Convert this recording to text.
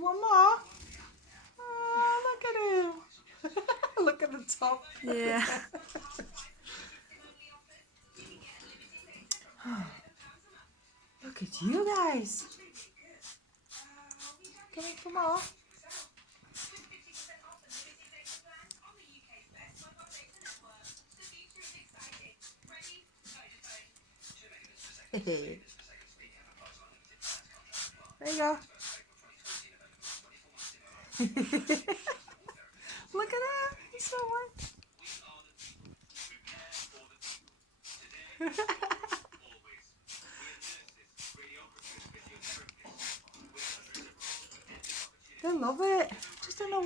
You want more? Oh, look at him. Look at the top. Yeah. Look at you guys. Coming for more? There you go. Look at that. He's so one. They love it. Just don't know